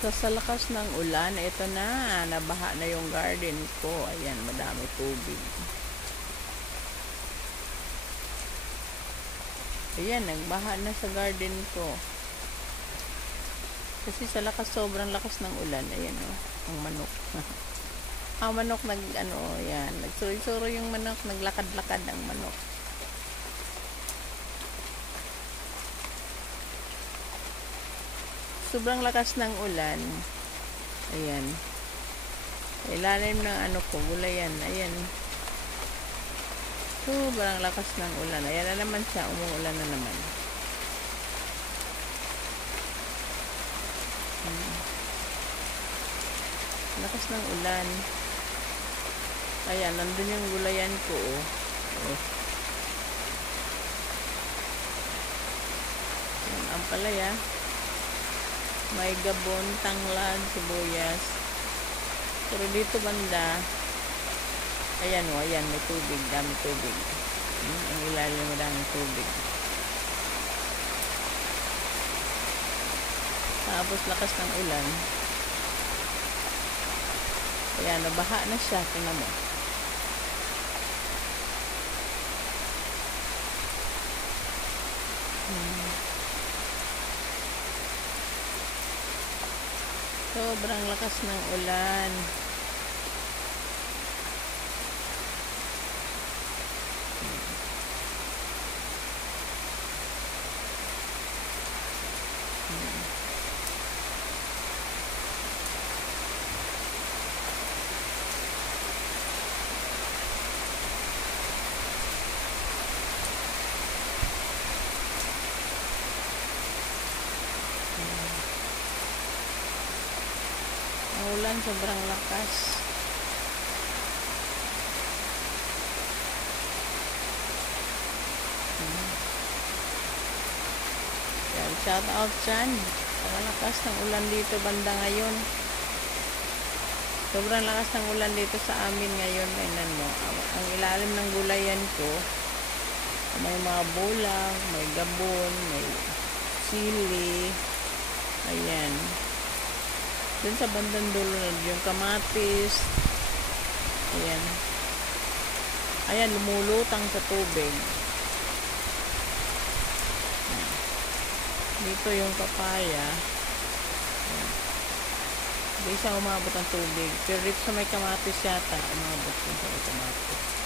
Sa lakas ng ulan, ito na, nabaha na yung garden ko. Ayan, madami tubig. Ayan, nagbaha na sa garden ko. Kasi sa sobrang lakas ng ulan, ayan o, ang manok. Ang manok ayan, nagsuro-suro yung manok, naglakad-lakad ang manok. Sobrang lakas ng ulan. Ayan. Ilalim ng ko, gulayan. Ayan. Sobrang lakas ng ulan. Ayan na naman siya, umuulan na naman. Lakas ng ulan. Ayan, nandun yung gulayan ko, oh. Ayan, ang palaya. May gabon, tanglad, sibuyas. Pero dito banda, ayan o, ayan, may tubig, dami tubig. Ang ilalim mo daming tubig. Tapos lakas ng ulan. Ayan, nabaha na siya, tingnan mo. Sobrang lakas ng ulan. Ang ulan sobrang lakas. Yan, shout out dyan. Ang lakas ng ulan dito banda ngayon. Sobrang lakas ng ulan dito sa amin ngayon. Tingnan mo. Ang ilalim ng gulayan ko, may mga bulang, may gabon, may sili. Ayan. Dun sa bandang dulo na yung kamatis. Ayan. Ayan, lumulutang sa tubig. Dito yung papaya. Ayan. Hindi siya umabot ang tubig. Pero dito sa may kamatis yata, umabot yung sa may kamatis.